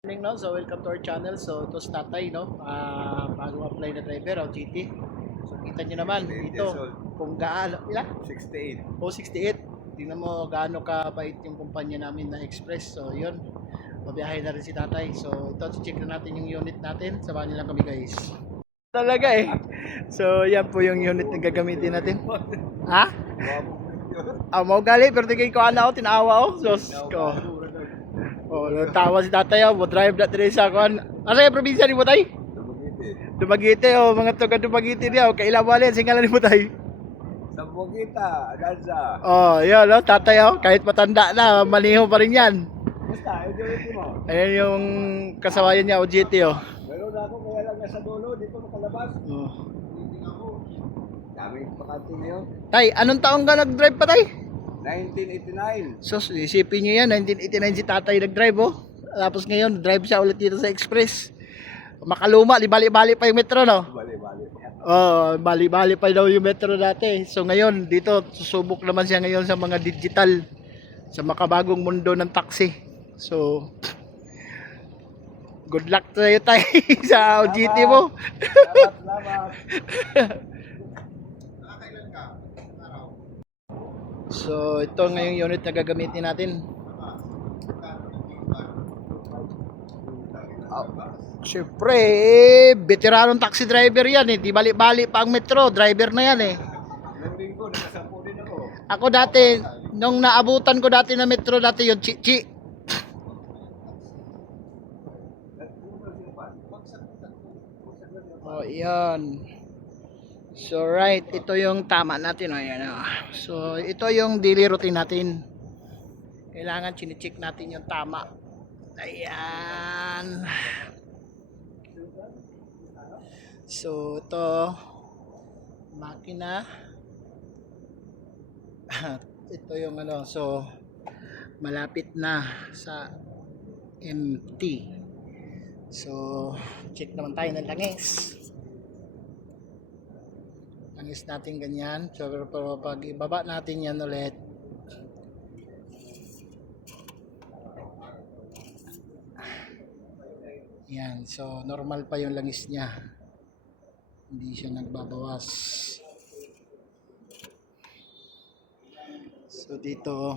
Morning, no? So welcome to our channel. So ito si Tatay, no? Bago apply na driver, GT. So kita nyo naman 68 dito years old. kung gaano, ilan? 68. O 68. Tingnan mo gaano kabait yung kumpanya namin na Express. So yun, mabiyahe na rin si Tatay. So ito, check na natin yung unit natin. Samahan nyo lang kami guys. Talaga eh. So yan po yung unit na gagamitin natin. Ha? Mau gali, pero tingin ko ano, tinawa ko. So, oh, tawa si Tatay, mo drive na din sa kuan. Asa yung probinsya ni mo tay? Dumaguete, oh, mga taga Dumaguete niya, kailan wala singalan ni mo tay. Sa Bogita, Alza. Oh, yun, no, Tatay, oh, kahit matanda na, maniho pa rin yan. Basta, ito mo. Ayan yung kasawayan niya, OJT, oh. Meron ako kaya lang nasa dulo, dito makalabas. Oh. Daming pakante ngayon. Tay, anong taong ka nag-drive pa, tay? 1989. So, isipin nyo yan, 1989 si Tatay nag-drive, oh. Tapos ngayon, drive siya ulit dito sa Express. Makaluma, libali-bali pa yung metro, no? Bali-bali. Oh, bali-bali pa daw yung metro dati. So ngayon, dito susubok naman siya ngayon sa mga digital, sa makabagong mundo ng taxi. So good luck tayo tayo sa OJT mo. Salamat. So ito ngayong unit na gagamitin natin. Siyempre, veteranong taxi driver yan eh. Di bali-bali pa ang metro, driver na yan eh. Noong linggo, nakasampu din ako. Ako dati, nung naabutan ko dati na metro dati yung Chichi. Oh, yan. So right, ito yung tama natin. Oh, yan, oh. So ito yung daily routine natin. Kailangan chine-check natin yung tama. Ayan. So ito makina. Ito yung ano, so malapit na sa empty. So check naman tayo ng langis. Langis natin ganyan. So pero pag ibaba natin yan ulit, yan, so normal pa yung langis niya, hindi siya nagbabawas. So dito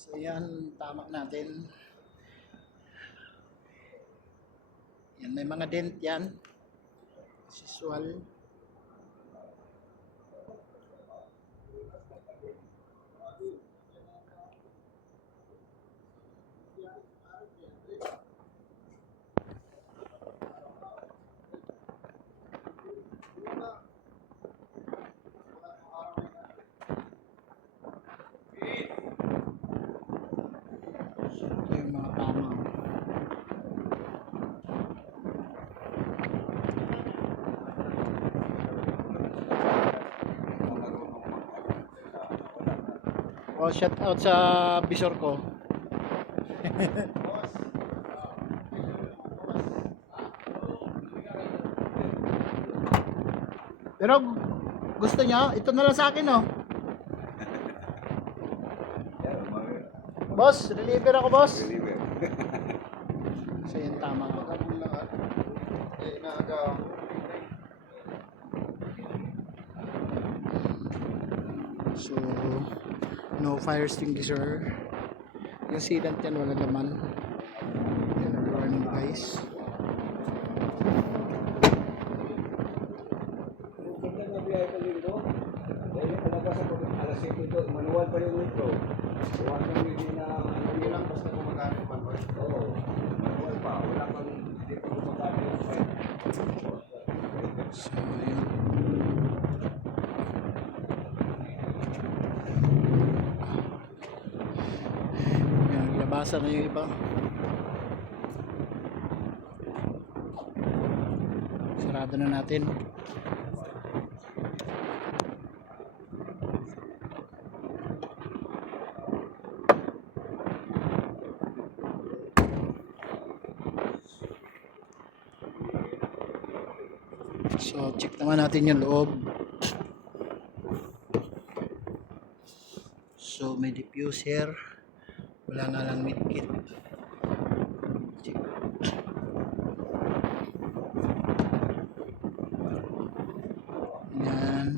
so yan, tama natin. Yan, may mga dent yan, as usual. Ito yung mga tama. Oh, shout out sa bisor ko. Pero gusto niya, ito na lang sa akin, oh. Boss, deliver ako, boss. So yun, tama nga. So, no fire extinguisher. Yung sealant yan, wala naman. Yan, warning guys. Ganda na biyahe ko dito. Dahil palabas ako alas 7 ito. Manual pa yung metro. Huwag kang hindi na ano lang basta kumagana yung manual. Oo. Manual pa. Wala kang dito kumagana yung site. So, yun. Yan, labasan na yung iba. Sarado na natin. So, check naman natin yung loob. So, may diffuser. Wala nga lang medkit. Check. Yan.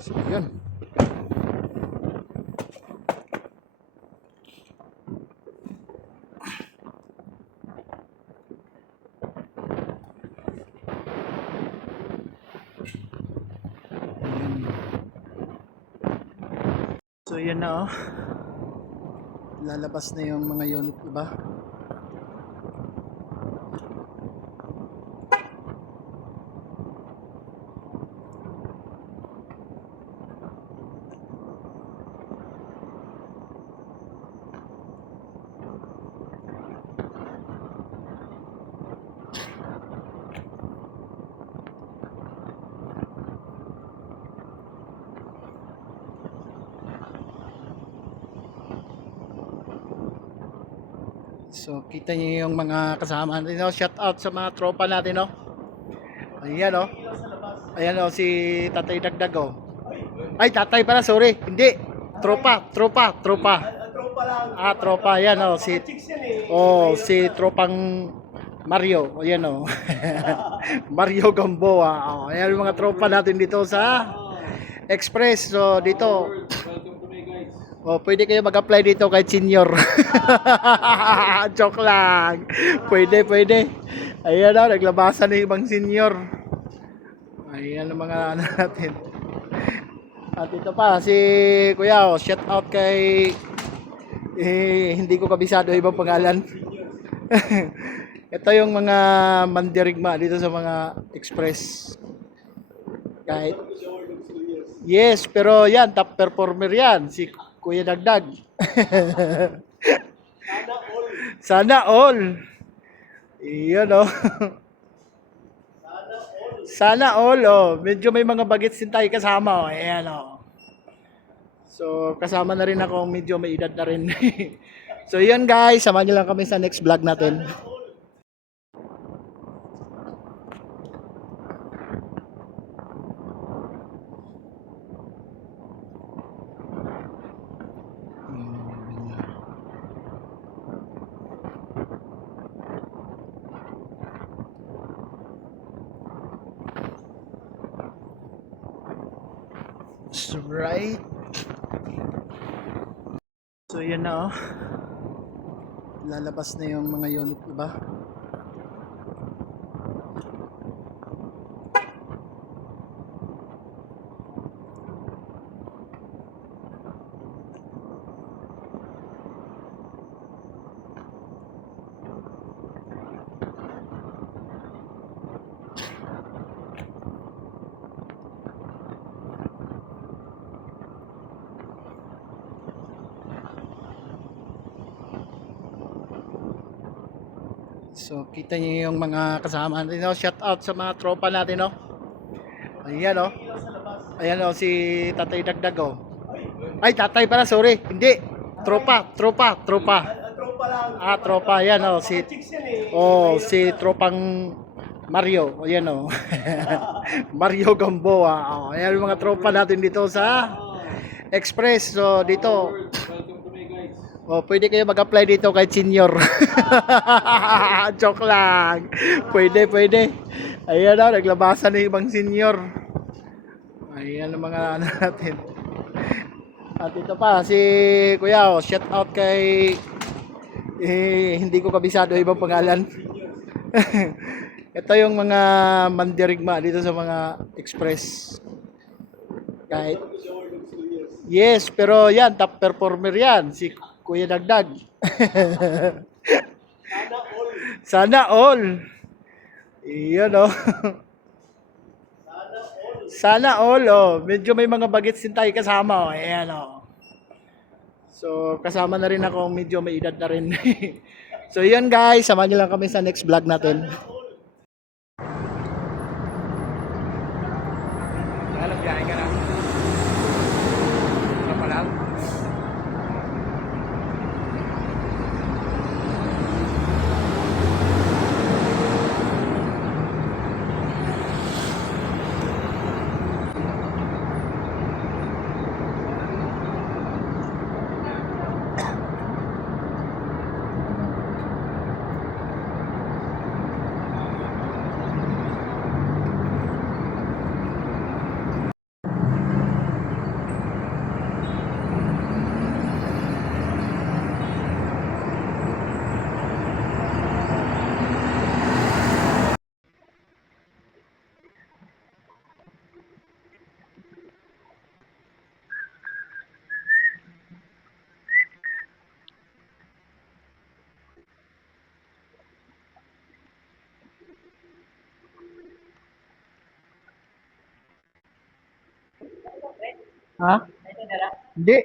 So, yun. So yan na oh. Lalabas na yung mga unit iba. So kita niyo yung mga kasama natin, no? Shout out sa mga tropa natin, no? Ayan, oh. Ayan, oh, si Tatay Dagdag, oh. Ay, tatay pala, sorry. Hindi. Tropa. Tropa lang. Ah, tropa. Ayan, oh. Si, Chicks yan eh. oh, si tropang Mario. Ayan, oh. Mario Gamboa. Oh, ayan yung mga tropa natin dito sa Express. So, dito. Welcome to me, guys. Oh, pwede kayo mag-apply dito kay senior. Joke lang. Pwede. Ayan na, naglabasan ng ibang senior. Ayan ang mga ano natin. At ito pa, si Kuya, oh, shout out kay... hindi ko kabisado ibang pangalan. Ito yung mga mandirigma dito sa mga express. Kahit... Yes, pero yan, top performer yan. Si Kuya Dagdag. Sana all. Iyon oh. Sana all oh. Medyo may mga bagets din tayo kasama oh. Ayan oh. So kasama na rin ako, medyo may edad na rin. So yun guys, samahan niyo lang kami sa next vlog natin. So, right. So yan na oh. Lalabas na yung mga unit iba. So kita niyo yung mga kasama natin, no? Shout out sa mga tropa natin, no? Ayan oh. Ayan oh, si Tatay Dagdag, oh. Ay, tatay pala, sorry. Hindi. Tropa. Tropa lang. Ah, tropa. Ayan oh, si... Chicks yan eh. Oh, si tropang Mario. Ayan oh. Mario Gamboa. Oh, ayan yung mga tropa natin dito sa Express. So dito. Welcome to me, guys. Oh, pwede kayo mag-apply dito kay senior. Joke lang. Pwede. Ayan na, naglabasan ng ibang senior. Ayan ang mga ano natin. At ito pa, si Kuya, oh, shout out kay... hindi ko kabisado ibang pangalan. Ito yung mga mandirigma dito sa mga express. Kahit... Yes, pero yan, top performer yan. Si Kuya Dagdag. Sana all. Iyon oh. Sana all oh. Medyo may mga bagets din tayo kasama oh. Ayan oh. So kasama na rin ako, medyo may edad na rin. So yun guys, samahan niyo lang kami sa next vlog natin. Alam, biyahe ka na. Ano pa lang? Ha? Hindi.